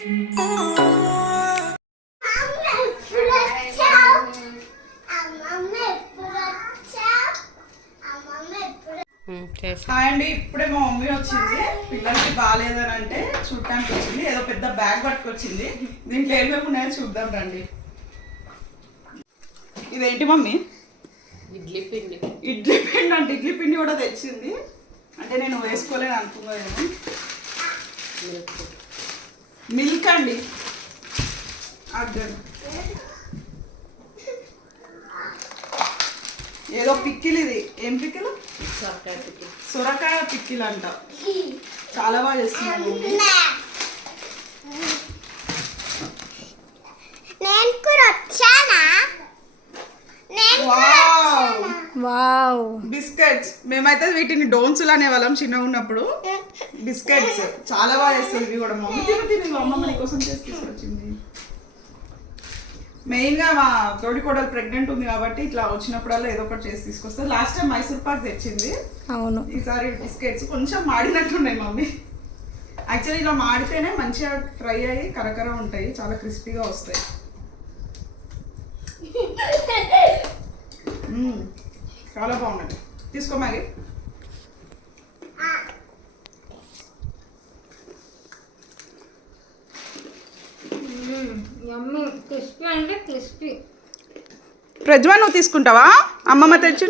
Hi అండి, ఇప్పుడే మా మమ్మీ వచ్చింది. పిల్లలకి బాగాలేదని అంటే చూడటానికి వచ్చింది. ఏదో పెద్ద బ్యాగ్ పట్టుకొచ్చింది. దీంట్లో ఏమేమి ఉన్నాయో చూద్దాం రండి. ఇదేంటి మమ్మీ? ఇడ్లీ పిండి. ఇడ్లీ పిండి అంటే ఇడ్లీ పిండి కూడా తెచ్చింది. అంటే నేను వేసుకోలేను అనుకున్నాను. మిల్క్ అండి. అర్థం ఏదో పిక్కిల్. ఇది ఏం పిక్కిల్? సొరకాయ పిక్కిల్. సొరకాయ పిక్కిల్ అంట. చాలా బాగా చేస్తున్నాను. Wow biscuits. మేమైతే వీటిని డోన్సులు అనేవాళ్ళం చిన్నగా ఉన్నప్పుడు. బిస్కెట్స్ చాలా బాగా చేస్తుంది. ఇవి కూడా మమ్మీ తిని అమ్మమ్మ నీ కోసం చేసి తీసుకొచ్చింది. మెయిన్గా మా తోడి కోడలు ప్రెగ్నెంట్ ఉంది కాబట్టి ఇట్లా వచ్చినప్పుడల్లా ఏదో ఒకటి చేసి తీసుకొస్తుంది. లాస్ట్ టైం మైసూర్ పాక్ తెచ్చింది. అవును, ఈసారి బిస్కెట్స్ కొంచెం మాడినట్టున్నాయి మమ్మీ. యాక్చువల్లీ ఇలా మాడితేనే మంచిగా ఫ్రై అయ్యి కరకర ఉంటాయి, చాలా క్రిస్పీగా వస్తాయి. చాలా బాగున్నాయి. తీసుకో మ్యాగీ. క్రిస్పీ అంటే క్రిస్పీ. ప్రజ్వా నువ్వు తీసుకుంటావా? అమ్మమ్మ తెచ్చి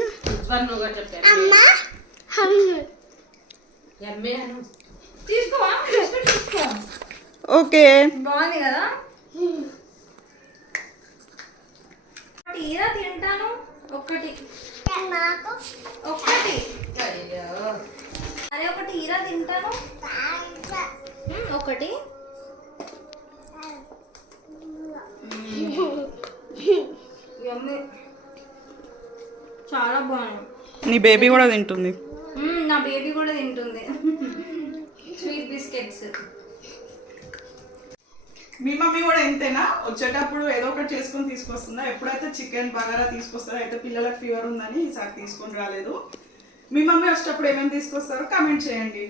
ఓకే. బాగుంది కదా? ఒకటి తింటాను. ఒకటి అరే ఒకటి ఈరా తింటాను. ఒకటి చాలా బాగుంది. నీ బేబీ కూడా తింటుంది. నా బేబీ కూడా తింటుంది. Sweet biscuits. మీ మమ్మీ కూడా ఎంతేనా? వచ్చేటప్పుడు ఏదో ఒకటి చేసుకొని తీసుకొస్తుందా? ఎప్పుడైతే చికెన్ బగారా తీసుకొస్తారో, అయితే పిల్లలకు ఫీవర్ ఉందని ఈసారి తీసుకొని రాలేదు. మీ మమ్మీ వచ్చేటప్పుడు ఏమేమి తీసుకొస్తారో కామెంట్ చేయండి.